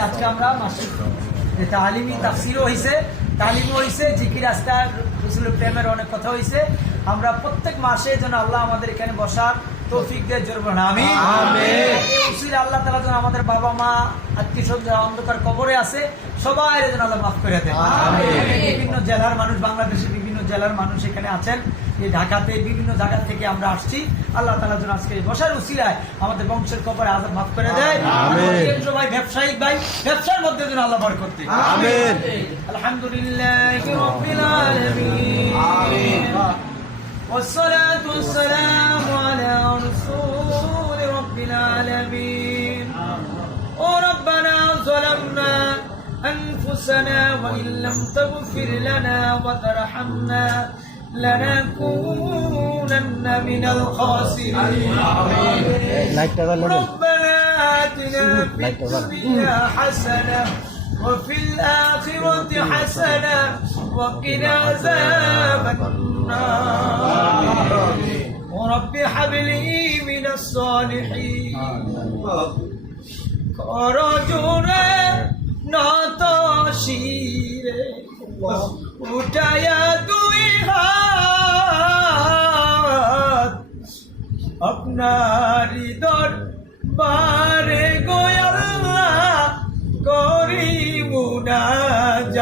আজকে আমরা মাসিক যে তালিমি তাফসিরও হয়েছে, তালিমও হয়েছে, জিকির আজকার রাসূলের প্রেমের অনেক কথা হয়েছে। আমরা প্রত্যেক মাসে যেন আল্লাহ আমাদের এখানে বসার তৌফিক দিয়ে জোর বলেন আমিন। আল্লাহ তাআলা যেন আমাদের বাবা মা আত্মীয় স্বজন যারা অন্ধকার কবরে আছে সবাই যেন আল্লাহ মাফ করে দেন। বিভিন্ন জেলার মানুষ, বাংলাদেশের বিভিন্ন জেলার মানুষ এখানে আছেন, এই ঢাকাতে বিভিন্ন জায়গা থেকে আমরা আসছি। আল্লাহ তাআলা যেন আজকে বসার উসিলায় আমাদের বংশের কবরে আযাব মাফ করে দেয়। ভাই ব্যবসায়িক ভাই ব্যবসার মধ্যে যেন আল্লাহ বরকত দেয়। আমিন। আলহামদুলিল্লাহি রাব্বিল আলামিন। আমিন। والصلاة والسلام على رسول رب العالمين. وربنا ظلمنا أنفسنا وإن لم تغفر لنا وترحمنا لنكونن من الخاسرين. ربنا آتنا في الدنيا حسنة وفي الآخرة حسنة وقنا عذاب النار. ورب هب لي من الصالحين. করজোরে নত শিরে উঠায়া দুই হাত আপনার দরবারে গো আল্লাহ করি মুনাজাত।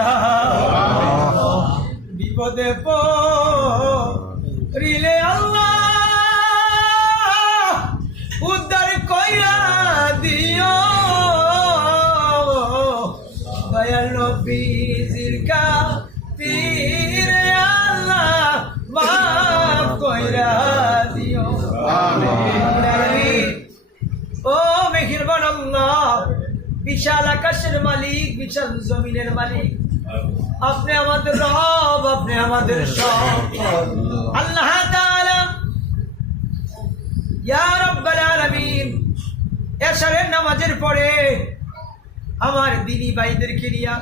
বিপদে পড়িলে আল্লাহ উদ্ধার কইরা দিও। দয়াল নবীজির খাতিরে আল্লাহ মাফ কইরা দিও। আমিন। ও মেহেরবান আল্লাহ, বিশাল আকাশের মালিক, বিশাল জমিনের মালিক, আপনি আমাদের রব, আপনি আমাদের সব। আল্লাহ তাআলা ইয়া রাব্বাল আলামিন, এশারের নামাজের পরে আমার দিনী ভাইদেরকে নিয়া,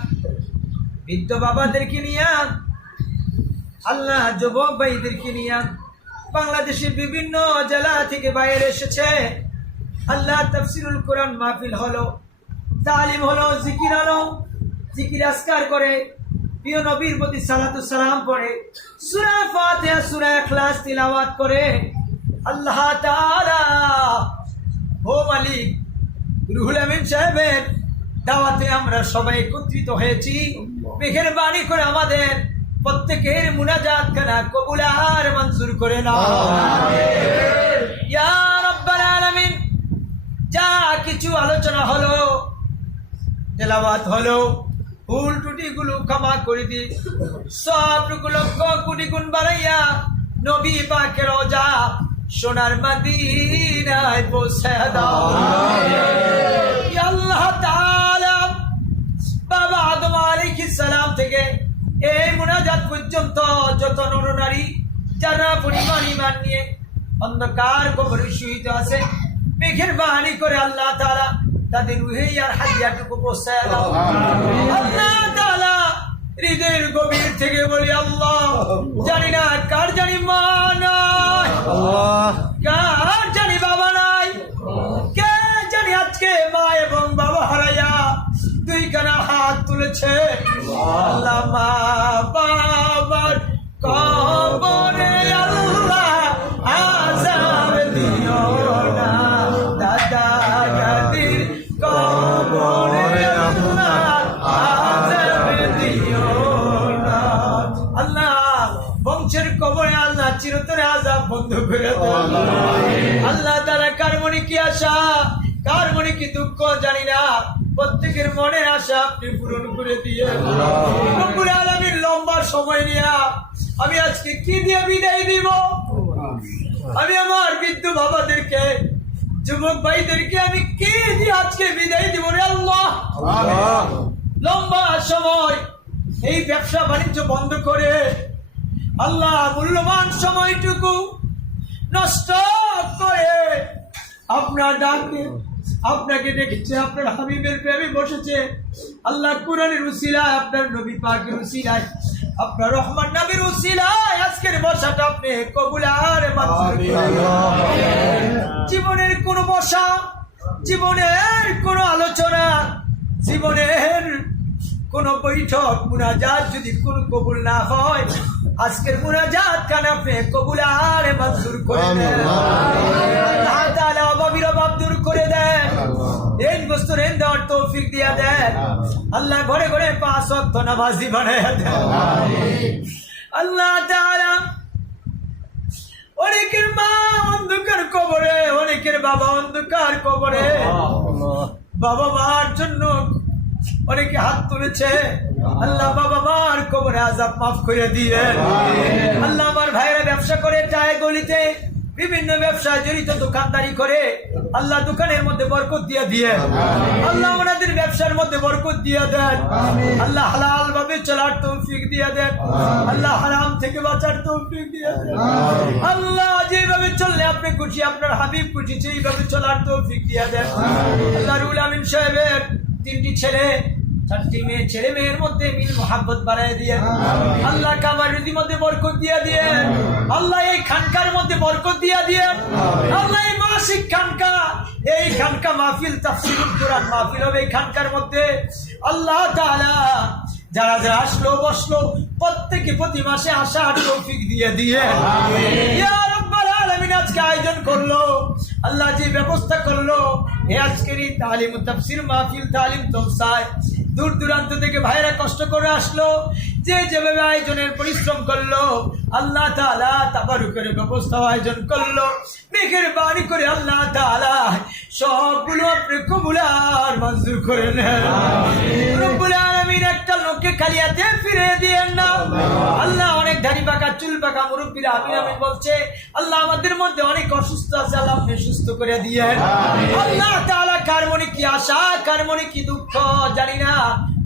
বৃদ্ধ বাবাদেরকে নিয়া, আল্লাহ যুবক ভাইদেরকে নিয়া বাংলাদেশের বিভিন্ন জেলা থেকে বাইরে এসেছে। আল্লাহ তাফসিরুল কোরআন মাহফিল হলো, তালিম হলো, জিকির হলো, জিকির আজকার করে, প্রিয় নবীর প্রতি সালাতু সালাম পড়ে, সূরা ফাতিহা সূরা ইখলাস তিলাওয়াত করে। আল্লাহ তাআলা ও মালিক, রুহুল আমিন সাহেবের দাওয়াতে আমরা সবাই একত্রিত হয়েছি। মেহেরবানি করে আমাদের প্রত্যেকের মুনাজাত খানা কবুল আর মঞ্জুর করে নাও। আমিন। ইয়া রাব্বাল আলামিন, যা কিছু আলোচনা হলো, তেলাওয়াত হলো, ভুল ত্রুটিগুলো ক্ষমা করে দি, সবটুকু লক্ষ কোটি গুণ বাড়াইয়া নবী পাকের রওজা সোনার মদিনায় পৌঁছে দাও। ইয়া আল্লাহ তাআলা, বাবা আদম আলাইহিস সালাম থেকে এই মুনাজাত পর্যন্ত যত নরনারী যারা পরিমাণ ঈমান নিয়ে অন্ধকার কবরে শুইত আছে, মেহেরবানি করে আল্লাহ তাআলা তাদের রুহে আর হাদিয়াটুকু পৌঁছে দাও। আল্লাহ তাআলা হৃদয়ের গভীর থেকে বলি, আল্লাহ জানি না কার জানি মা নাই, কার জানি বাবা নাই, কে জানি আজকে মা এবং বাবা হারাইয়া দুই কানা হাত তুলেছে। আল্লাহ মা বাবার কবরে আল্লাহ আযাব দিও না, দাদা দাদির কবরে আল্লাহ আযাব দিও না। আল্লাহ বংশের কবরে আল্লাহ চিরতরে আযাব বন্ধ করে দাও। আল্লাহ তাআলা কার মনে কি আশা, কার মনে কি দুঃখ জানি না, প্রত্যেকের মনের আশা আপনি পূরণ করে দিয়ে। রব্বুল আলামিন, লম্বা সময় নিয়ে আমি আজকে কি দিয়ে বিদায় দিব? আমি আমার বৃদ্ধ বাবাদেরকে, যুবক ভাইদেরকে আমি কি দিয়ে আজকে বিদায় দিব রে আল্লাহ? লম্বা সময় এই ব্যবসা বাণিজ্য বন্ধ করে আল্লাহ মূল্যবান সময়টুকু নষ্ট করে আপনার ডাকে আপনাকে ডেকেছে, আপনার হাবিবের প্রেমে বসেছে। আল্লাহ কুরআনের উসিলায়, আপনার নবী পাকের উসিলায়, আপনার রহমান নবীর উসিলায় আজকের বসাটা আপনি কবুল আর মঞ্জুর করুন। জীবনের কোন বসা, জীবনের কোন আলোচনা জীবনের কোন বৈঠক মুনাজাত যদি কোন কবুল না হয়, আজকের মুনাজাত কান আপনি কবুল আর মঞ্জুর করে দেন। আল্লাহ তাআলা অভাবীর অভাব দূর করে দেন, ঋণ গ্রস্ত ঋণ দেওয়ার তৌফিক দিয়া দেন। আল্লাহ ঘরে ঘরে 5 ওয়াক্ত নামাজি বানায়া দেন। আল্লাহ তাআলা অনেকের মা অন্ধকার কবরে, অনেকের বাবা অন্ধকার কবরে, বাবা মার জন্য অনেকে হাত তুলেছে। আল্লাহ বাবা মার কবরে আযাব মাফ করে দিয়ে। আল্লাহ আমার ভাইরা ব্যবসা করে যায় গলিতে, বিভিন্ন ব্যবসায় জড়িত, দোকানদারি করে, আল্লাহ দোকানের মধ্যে বরকত দিয়ে দিয়ে। আল্লাহ ওনাদের ব্যবসার মধ্যে বরকত দিয়ে দেন। আল্লাহ হালাল ভাবে চলার তৌফিক দিয়ে দেন। আল্লাহ হারাম থেকে বাঁচার তৌফিক দিয়ে দেন। আল্লাহ যেভাবে চললে আপনি খুশি, আপনার হাবিব খুশি, সেইভাবে চলার তৌফিক দিয়ে দেন। আল্লাহ রুহুল আমিন সাহেবের 3টি ছেলে, 4টি মেয়ে, ছেলে মেয়ের মধ্যে মিল মোহাব্বত বাড়ায় দিয়ে। আল্লাহ কামার রুজির মধ্যে বরকত দিয়ে দিয়ে। আল্লাহ এই খানকার মধ্যে বরকত দিয়ে দিয়ে। আল্লাহ এই মাসিক খানকা, এই খানকা মাহফিল, তাফসীরুল কুরআন মাহফিল হবে এই খানকার মধ্যে। আল্লাহ তাআলা যারা যারা আসলো বসলো প্রত্যেকে প্রতি মাসে আসার তৌফিক দিয়ে দিয়ে। ইয়া রাব্বাল আলামিন আজকে আয়োজন করলো, আল্লাহ যে ব্যবস্থা করলো, এই আজকের এই তালিম তাফসীর মাহফিল, তালিম জলসায় দূর দূরান্ত থেকে ভাইরা কষ্ট করে আসলো, যে যেভাবে আয়োজনের পরিশ্রম করলো, আল্লাহ তাআলা তাবারুকের ব্যবস্থা আয়োজন করলো। মেহেরবানি করে আল্লাহ তাআলা সবগুলো আপনি কবুল আর মঞ্জুর করে নেন। রব্বুল আলামিন একটা লোককে খালি হাতে ফিরে দিয়েন না। আল্লাহ অনেক দাড়ি পাকা, চুল পাকা মুরব্বীরা আমিন আমিন বলছে। আল্লাহ আমাদের মধ্যে অনেক অসুস্থ আছে, আল্লাহ আপনি সুস্থ করে দিয়েন। আল্লাহ তাআলা কার মনে কি আশা, কার মনে কি দুঃখ জানি না,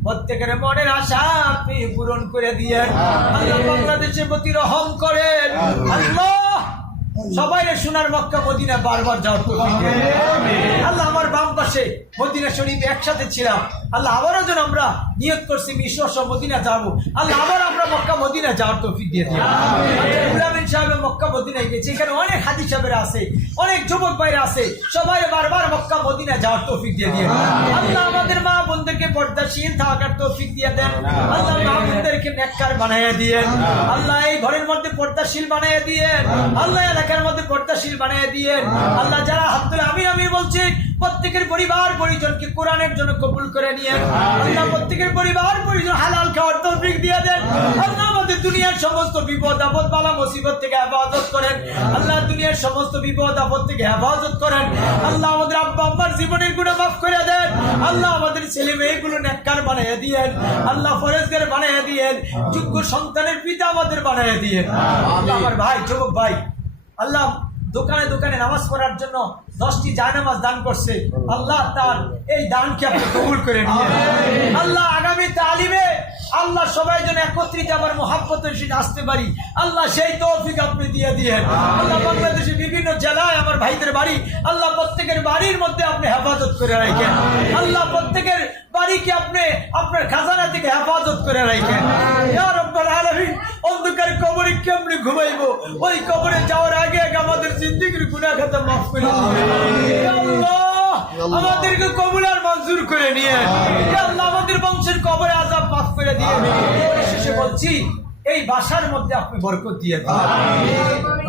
প্রত্যেকের মনের আশা আপনি পূরণ করে দিয়েন। আল্লাহ বাংলাদেশের প্রতি রহম করেন। আল্লাহ সবাই সোনার মক্কা মদিনা বারবার যাওয়ার তৌফিক দেন। আল্লাহ আমার বাম পাশে মদিনা শরীফ একসাথে ছিলাম, আল্লাহ আবারও যেন আমরা নিয়ত করছি মিশর সহ মদিনা যাবো, আল্লাহ আবার আমরা মক্কা মদিনা যাওয়ার তৌফিক দিয়ে দিন। রুহুল আমিন সাহেব মক্কা মদিনায় গেছে, এখানে অনেক হাজি সাহেবেরা আছে, অনেক যুবক ভাইরা আছে, সবাই বারবার মক্কা মদিনা যাওয়ার তৌফিক দিয়ে দিয়ে। আল্লাহ আমাদের মা বোনদেরকে পর্দাশীল থাকার তৌফিক দিয়ে দেন। আল্লাহ মা বোনদেরকে নেককার বানাইয়া দিয়েন। আল্লাহ এই ঘরের মধ্যে পর্দাশীল বানাইয়া দিয়েন। আল্লাহ এলাকার মধ্যে পর্দাশীল বানাইয়া দিয়েন। আল্লাহ যারা হাত তুলে আমি আমি বলছি, প্রত্যেকের পরিবার পরিজনকে কোরআনের জন্য কবুল করে নিয়েন। আল্লাহ প্রত্যেকের পরিবার পরিজন হালাল খাওয়ার তৌফিক দিয়ে দেন। আল্লাহ আমাদের দুনিয়ার সমস্ত বিপদ আপদ বালা মুসিবত থেকে হেফাজত করেন। আল্লাহ দুনিয়ার সমস্ত বিপদ আপদ থেকে হেফাজত করেন। আল্লাহ আমাদের আব্বা আম্মার জীবনের গুনাহ মাফ করে দেন। আল্লাহ আমাদের ছেলে মেয়েগুলো নেককার বানাইয়া দিয়েন। আল্লাহ ফরেজগার বানাইয়া দিয়েন। যোগ্য সন্তানের পিতা আমাদের বানাইয়া দিয়েন। আল্লাহ আমার ভাই যুবক ভাই, আল্লাহ দোকানে দোকানে নামাজ পড়ার জন্য 10টি জায়নামাজ দান করছে, আল্লাহ তার এই দানকে আপনি কবুল করে নিয়ে। আল্লাহ আগামী তালিমে আল্লাহ সবাই যেন একত্রিত আমার মহাব্বতের সাথে আসতে পারি, আল্লাহ সেই তৌফিক আপনি দিয়ে দিয়েন। আল্লাহ বাংলাদেশের বিভিন্ন জেলায় আমার ভাইদের বাড়ি, আল্লাহ প্রত্যেকের বাড়ির মধ্যে আপনি হেফাজত করে রাখেন। আল্লাহ প্রত্যেকের বাড়িকে আপনি আপনার খাজানা থেকে হেফাজত করে রাখেন। ইয়া রাব্বাল আলামিন অন্ধকার কবরে কেমনে ঘুমাইবো, ওই কবরে যাওয়ার আগে আমাদের জিন্দেগির গুনাহ খাতা মাফ করে দিন। ইয়া আল্লাহ আমাদেরকে কবুল আর মঞ্জুর করে নিয়ে। ইয়া আল্লাহ আমাদের বংশের কবরে আযাব মাফ করে দিয়ে। শেষে বলছি এই বাসার মধ্যে আপনি বরকত দিয়ে দিন।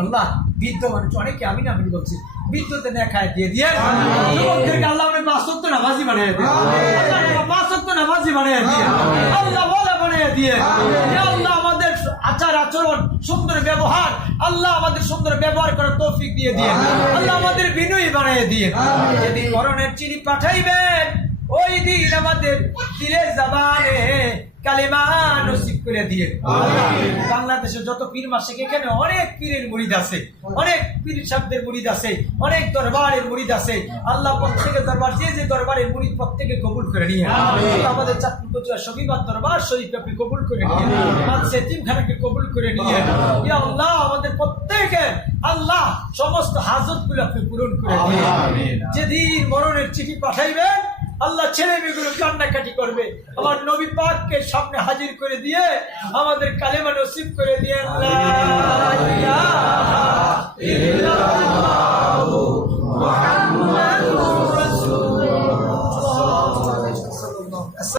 আল্লাহ বৃদ্ধ মানুষ অনেকে আমি না আমি বলছি বিদ্যুতে নেখায় দিয়ে দিয়ে। যুবকদেরকে আল্লাহ আপনি 5 ওয়াক্ত নামাজি বানিয়ে দিন। আল্লাহ 5 ওয়াক্ত নামাজি বানিয়ে দিয়ে। আল্লাহ ওয়ালা বানিয়ে দিয়ে। ইয়া আল্লাহ আমাদের আচার আচরণ সুন্দর ব্যবহার, আল্লাহ আমাদের সুন্দর ব্যবহার করার তৌফিক দিয়ে দিয়ে। আল্লাহ আমাদের বিনয়ী বানিয়ে দিয়ে। যেদিন মরণের চিঠি পাঠাইবেন ওই দিন আমাদের দিলে জবানে কালিমা নসিব করে দিয়ে। বাংলাদেশে যত পীর মাসিক এখানে অনেক পীরের মুরিদ আছে, অনেক পীর সাহেবদের মুরিদ আছে, অনেক দরবারের মুরিদ আছে। আল্লাহ প্রত্যেকের দরবার যে যে দরবারের মুরিদ প্রত্যেকে কবুল করে নিয়ে। আমাদের চাঁদপুর কচুয়া শফিবাদ দরবার শরীফ আপনি কবুল করে নিয়ে। আজকে তিনখানাকে কবুল করে নিয়ে। ইয়া আল্লাহ আমাদের প্রত্যেকের আল্লাহ সমস্ত হাজতগুলো আপনি পূরণ করে দিয়ে। যেদিন মরণের চিঠি পাঠাইবেন আল্লাহ ছেলে মেয়েগুলো কান্নাকাটি করবে, আমার নবী পাককে সামনে হাজির করে দিয়ে আমাদের কালেমা নসিব করে দিয়ে। আল্লাহ